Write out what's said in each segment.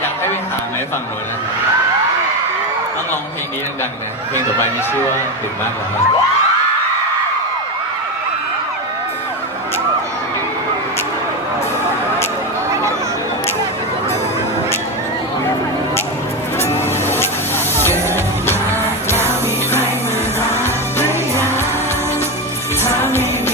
อยากให้ไปหาไหมฝั่งโน้นนะต้องร้องเพลงนี้ดังๆนะเพลงต่อไปมีชื่อว่าดึกมากแล้วถ้าไม่มี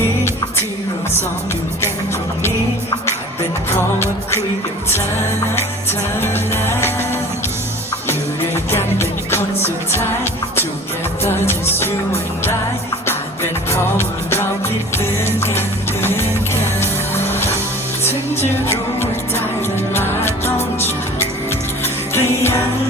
กี้ที่เราสองอยู่กันตรงนี้อาจเป็นเพราะว่าคุยกับเธอนะเธอนะอยู่ด้วยกันเป็นคนสุดท้าย Together just you and I อาจเป็นเพราะว่าเราคิดเหมือนกันเหมือนกันถึงจะรู้ว่าได้เวลาต้องจากแต่ยัง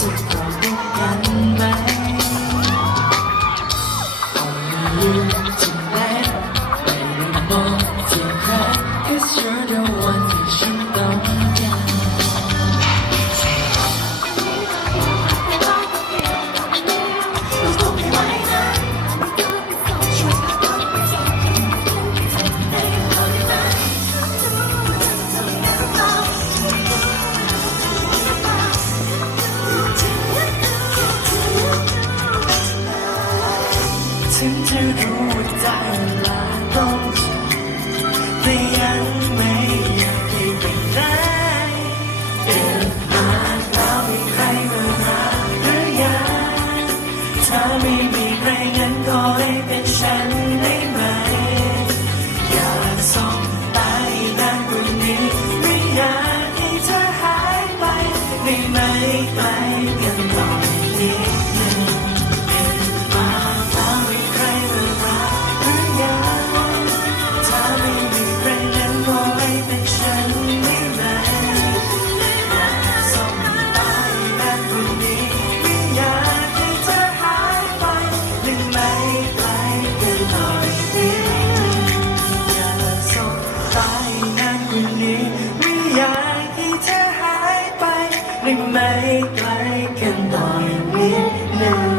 สึกเราร่วมกันไหม Only you tonight ไม่ได้มองที่ใคร Cause you're the one ถึงจะรู้ว่าได้เวลาต้องจากแต่ยังไม่อยากให้ไปไหนเกิดมาแล้วมีใครมารักหรือยังถ้าไม่มีใครงั้นขอให้เป็นฉันได้ไหม อยากส่องตายนานกว่านี้ไม่อยากให้เธอหายไปได้ไหมไปกันต่อ ใกล้กันหน่อยนิดนึง